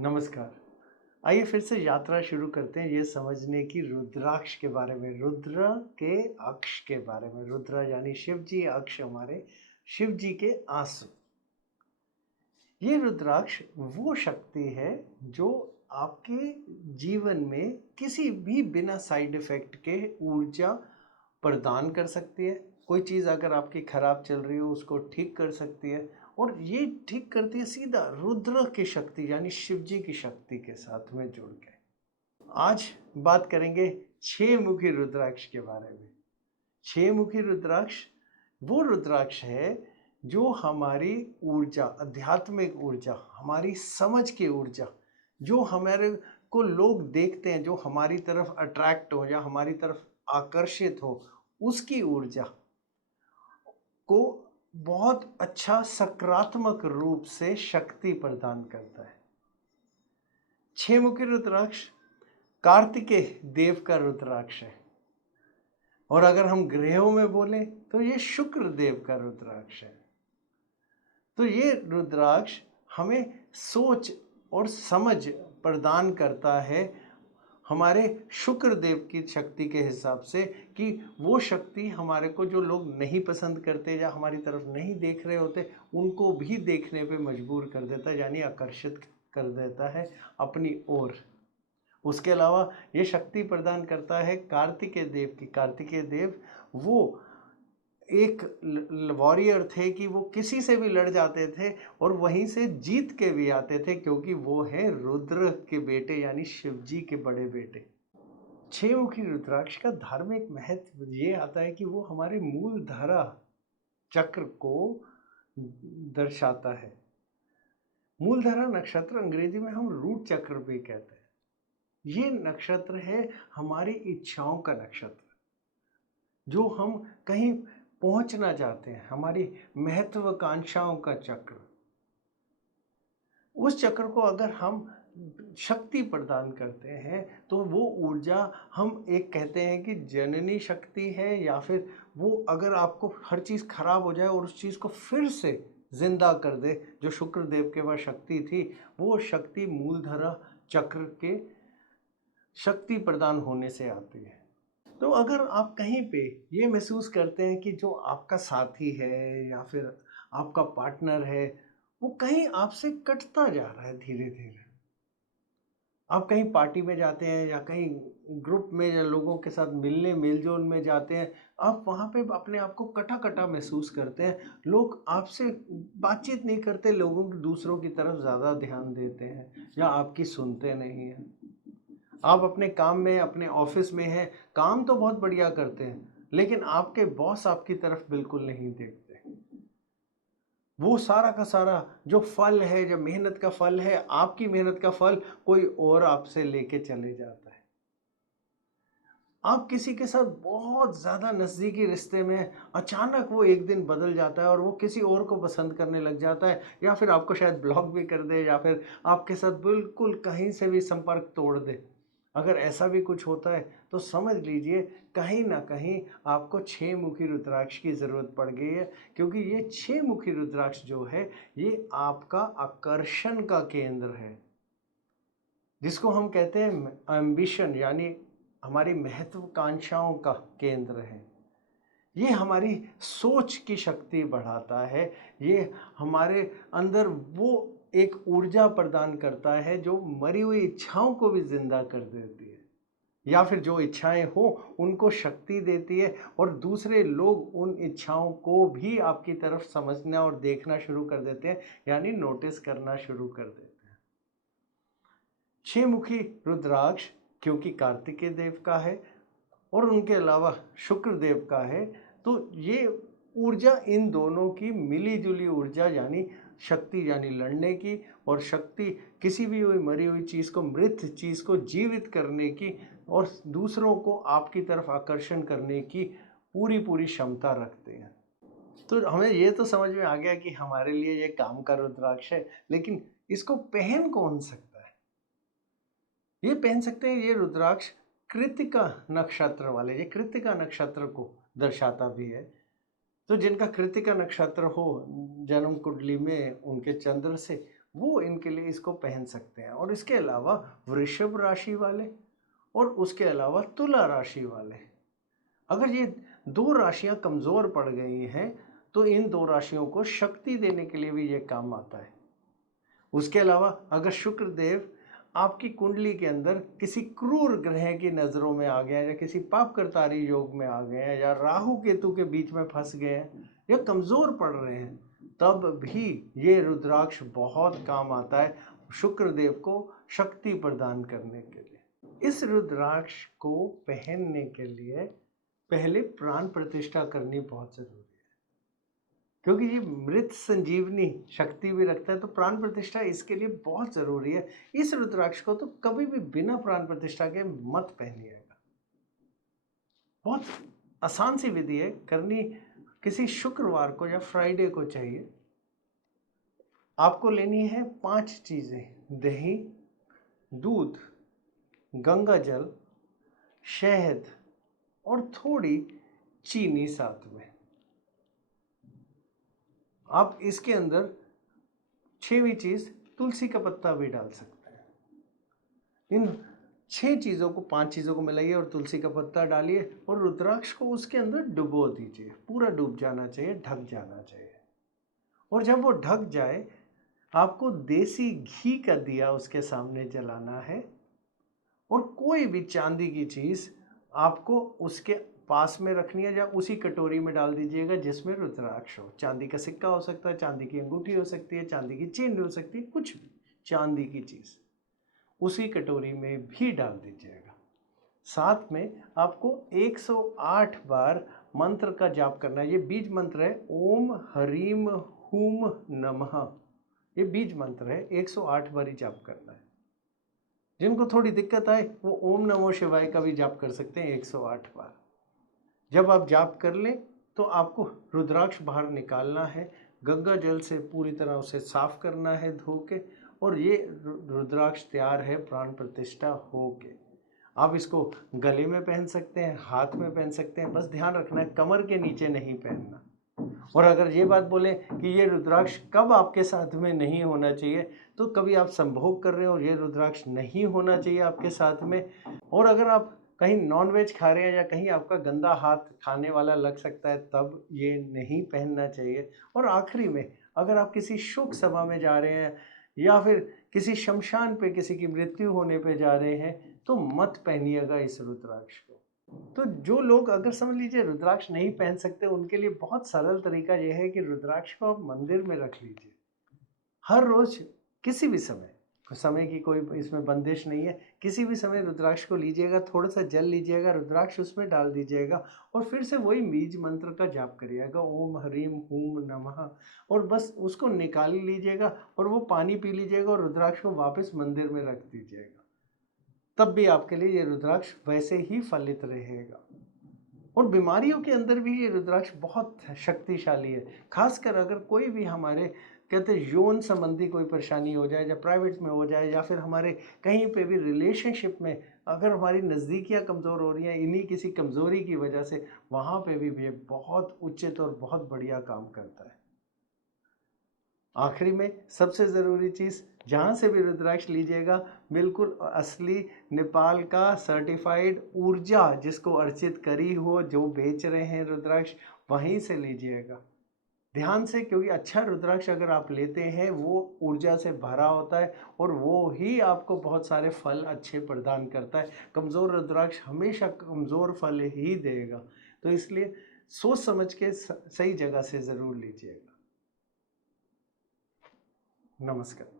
नमस्कार। आइए फिर से यात्रा शुरू करते हैं ये समझने की रुद्राक्ष के बारे में, रुद्र के अक्ष के बारे में। रुद्र यानी शिव जी, अक्ष हमारे शिव जी के आंसू। ये रुद्राक्ष वो शक्ति है जो आपके जीवन में किसी भी बिना साइड इफेक्ट के ऊर्जा प्रदान कर सकती है। कोई चीज़ अगर आपकी खराब चल रही हो उसको ठीक कर सकती है, और ये ठीक करती है सीधा रुद्र की शक्ति यानी शिव जी की शक्ति के साथ में जुड़ के। आज बात करेंगे छह मुखी रुद्राक्ष के बारे में। छह मुखी रुद्राक्ष वो रुद्राक्ष है जो हमारी ऊर्जा, आध्यात्मिक ऊर्जा, हमारी समझ की ऊर्जा, जो हमारे को लोग देखते हैं, जो हमारी तरफ अट्रैक्ट हो या हमारी तरफ आकर्षित हो, उसकी ऊर्जा को बहुत अच्छा सकारात्मक रूप से शक्ति प्रदान करता है। छह मुखी रुद्राक्ष कार्तिकेय देव का रुद्राक्ष है, और अगर हम ग्रहों में बोलें तो ये शुक्र देव का रुद्राक्ष है। तो ये रुद्राक्ष हमें सोच और समझ प्रदान करता है हमारे शुक्र देव की शक्ति के हिसाब से, कि वो शक्ति हमारे को जो लोग नहीं पसंद करते या हमारी तरफ नहीं देख रहे होते उनको भी देखने पे मजबूर कर देता है, यानी आकर्षित कर देता है अपनी ओर। उसके अलावा ये शक्ति प्रदान करता है कार्तिकेय देव की। कार्तिकेय देव वो एक वॉरियर थे कि वो किसी से भी लड़ जाते थे और वहीं से जीत के भी आते थे, क्योंकि वो हैं रुद्र के बेटे यानी शिव जी के बड़े बेटे। छह मुखी रुद्राक्ष का धार्मिक महत्व ये आता है कि वो हमारे मूल धारा चक्र को दर्शाता है। मूलधारा नक्षत्र अंग्रेजी में हम रूट चक्र भी कहते हैं। ये नक्षत्र है हमारी इच्छाओं का नक्षत्र, जो हम कहीं पहुंचना चाहते हैं, हमारी महत्वाकांक्षाओं का चक्र। उस चक्र को अगर हम शक्ति प्रदान करते हैं तो वो ऊर्जा हम एक कहते हैं कि जननी शक्ति है, या फिर वो अगर आपको हर चीज़ खराब हो जाए और उस चीज़ को फिर से जिंदा कर दे, जो शुक्र देव के पास शक्ति थी, वो शक्ति मूलधारा चक्र के शक्ति प्रदान होने से आती है। तो अगर आप कहीं पे ये महसूस करते हैं कि जो आपका साथी है या फिर आपका पार्टनर है वो कहीं आपसे कटता जा रहा है धीरे धीरे, आप कहीं पार्टी में जाते हैं या कहीं ग्रुप में या लोगों के साथ मिलने मेलजोल में जाते हैं, आप वहाँ पे अपने आप को कटा कटा महसूस करते हैं, लोग आपसे बातचीत नहीं करते, लोगों की दूसरों की तरफ ज़्यादा ध्यान देते हैं या आपकी सुनते नहीं हैं। आप अपने काम में, अपने ऑफिस में हैं, काम तो बहुत बढ़िया करते हैं, लेकिन आपके बॉस आपकी तरफ बिल्कुल नहीं देखते। वो सारा का सारा जो फल है, जो मेहनत का फल है, आपकी मेहनत का फल कोई और आपसे लेके चले जाता है। आप किसी के साथ बहुत ज़्यादा नज़दीकी रिश्ते में हैं, अचानक वो एक दिन बदल जाता है और वो किसी और को पसंद करने लग जाता है, या फिर आपको शायद ब्लॉक भी कर दे, या फिर आपके साथ बिल्कुल कहीं से भी संपर्क तोड़ दे। अगर ऐसा भी कुछ होता है तो समझ लीजिए कहीं ना कहीं आपको छह मुखी रुद्राक्ष की ज़रूरत पड़ गई है, क्योंकि ये छह मुखी रुद्राक्ष जो है ये आपका आकर्षण का केंद्र है, जिसको हम कहते हैं एम्बिशन, यानी हमारी महत्वाकांक्षाओं का केंद्र है। ये हमारी सोच की शक्ति बढ़ाता है, ये हमारे अंदर वो एक ऊर्जा प्रदान करता है जो मरी हुई इच्छाओं को भी जिंदा कर देती है, या फिर जो इच्छाएं हो उनको शक्ति देती है, और दूसरे लोग उन इच्छाओं को भी आपकी तरफ समझना और देखना शुरू कर देते हैं, यानी नोटिस करना शुरू कर देते हैं। छह मुखी रुद्राक्ष क्योंकि कार्तिकेय देव का है और उनके अलावा शुक्र देव का है, तो ये ऊर्जा इन दोनों की मिली जुली ऊर्जा, यानी शक्ति यानी लड़ने की, और शक्ति किसी भी हुई मरी हुई चीज़ को, मृत चीज़ को जीवित करने की और दूसरों को आपकी तरफ आकर्षण करने की पूरी पूरी क्षमता रखते हैं। तो हमें ये तो समझ में आ गया कि हमारे लिए ये काम का रुद्राक्ष है, लेकिन इसको पहन कौन सकता है? ये पहन सकते हैं ये रुद्राक्ष कृत्तिका नक्षत्र वाले। ये कृत्तिका नक्षत्र को दर्शाता भी है, तो जिनका कृत्तिका नक्षत्र हो जन्म कुंडली में उनके चंद्र से, वो इनके लिए इसको पहन सकते हैं। और इसके अलावा वृषभ राशि वाले और उसके अलावा तुला राशि वाले, अगर ये 2 राशियां कमज़ोर पड़ गई हैं तो इन 2 राशियों को शक्ति देने के लिए भी ये काम आता है। उसके अलावा अगर शुक्र देव आपकी कुंडली के अंदर किसी क्रूर ग्रह की नज़रों में आ गए हैं, या किसी पाप करतारी योग में आ गए हैं, या राहु केतु के बीच में फंस गए हैं, या कमज़ोर पड़ रहे हैं, तब भी ये रुद्राक्ष बहुत काम आता है शुक्र देव को शक्ति प्रदान करने के लिए। इस रुद्राक्ष को पहनने के लिए पहले प्राण प्रतिष्ठा करनी बहुत ज़रूरी है, क्योंकि ये मृत संजीवनी शक्ति भी रखता है, तो प्राण प्रतिष्ठा इसके लिए बहुत ज़रूरी है। इस रुद्राक्ष को तो कभी भी बिना प्राण प्रतिष्ठा के मत पहनिएगा। बहुत आसान सी विधि है, करनी किसी शुक्रवार को या फ्राइडे को चाहिए। आपको लेनी है 5 चीज़ें: दही, दूध, गंगा जल, शहद और थोड़ी चीनी साथ में। आप इसके अंदर 6वीं चीज़ तुलसी का पत्ता भी डाल सकते हैं। इन 6 चीज़ों को, 5 चीज़ों को मिलाइए और तुलसी का पत्ता डालिए और रुद्राक्ष को उसके अंदर डुबो दीजिए। पूरा डूब जाना चाहिए, ढक जाना चाहिए। और जब वो ढक जाए, आपको देसी घी का दिया उसके सामने जलाना है और कोई भी चांदी की चीज़ आपको उसके पास में रखनी है, या उसी कटोरी में डाल दीजिएगा जिसमें रुद्राक्ष हो। चांदी का सिक्का हो सकता है, चांदी की अंगूठी हो सकती है, चांदी की चेन हो सकती है, कुछ भी चांदी की चीज़ उसी कटोरी में भी डाल दीजिएगा। साथ में आपको 108 बार मंत्र का जाप करना है। ये बीज मंत्र है, ओम ह्रीम हूम नमः। ये बीज मंत्र है, 108 बार ही जाप करना है। जिनको थोड़ी दिक्कत आए वो ओम नमो शिवाय का भी जाप कर सकते हैं 108 बार। जब आप जाप कर लें तो आपको रुद्राक्ष बाहर निकालना है, गंगा जल से पूरी तरह उसे साफ करना है धो के, और ये रुद्राक्ष तैयार है प्राण प्रतिष्ठा हो के। आप इसको गले में पहन सकते हैं, हाथ में पहन सकते हैं, बस ध्यान रखना है कमर के नीचे नहीं पहनना। और अगर ये बात बोलें कि ये रुद्राक्ष कब आपके साथ में नहीं होना चाहिए, तो कभी आप संभोग कर रहे हो और ये रुद्राक्ष नहीं होना चाहिए आपके साथ में। और अगर आप कहीं नॉनवेज खा रहे हैं या कहीं आपका गंदा हाथ खाने वाला लग सकता है, तब ये नहीं पहनना चाहिए। और आखिरी में, अगर आप किसी शोक सभा में जा रहे हैं या फिर किसी शमशान पे किसी की मृत्यु होने पे जा रहे हैं, तो मत पहनिएगा इस रुद्राक्ष को। तो जो लोग अगर समझ लीजिए रुद्राक्ष नहीं पहन सकते, उनके लिए बहुत सरल तरीका यह है कि रुद्राक्ष को आप मंदिर में रख लीजिए। हर रोज किसी भी समय की कोई इसमें बंदिश नहीं है, किसी भी समय रुद्राक्ष को लीजिएगा, थोड़ा सा जल लीजिएगा, रुद्राक्ष उसमें डाल दीजिएगा और फिर से वही बीज मंत्र का जाप करिएगा, ओम ह्रीम हूम नमः, और बस उसको निकाल लीजिएगा और वो पानी पी लीजिएगा और रुद्राक्ष को वापस मंदिर में रख दीजिएगा। तब भी आपके लिए ये रुद्राक्ष वैसे ही फलित रहेगा। और बीमारियों के अंदर भी ये रुद्राक्ष बहुत शक्तिशाली है। खासकर अगर कोई भी हमारे कहते हैं यौन संबंधी कोई परेशानी हो जाए, या प्राइवेट में हो जाए, या फिर हमारे कहीं पे भी रिलेशनशिप में अगर हमारी नज़दीकियाँ कमज़ोर हो रही हैं इन्हीं किसी कमज़ोरी की वजह से, वहाँ पे भी ये बहुत उचित और बहुत बढ़िया काम करता है। आखिरी में सबसे ज़रूरी चीज़, जहाँ से भी रुद्राक्ष लीजिएगा, बिल्कुल असली नेपाल का सर्टिफाइड ऊर्जा जिसको अर्चित करी हो, जो बेच रहे हैं रुद्राक्ष, वहीं से लीजिएगा ध्यान से, क्योंकि अच्छा रुद्राक्ष अगर आप लेते हैं वो ऊर्जा से भरा होता है और वो ही आपको बहुत सारे फल अच्छे प्रदान करता है। कमज़ोर रुद्राक्ष हमेशा कमज़ोर फल ही देगा, तो इसलिए सोच समझ के सही जगह से ज़रूर लीजिएगा। नमस्कार।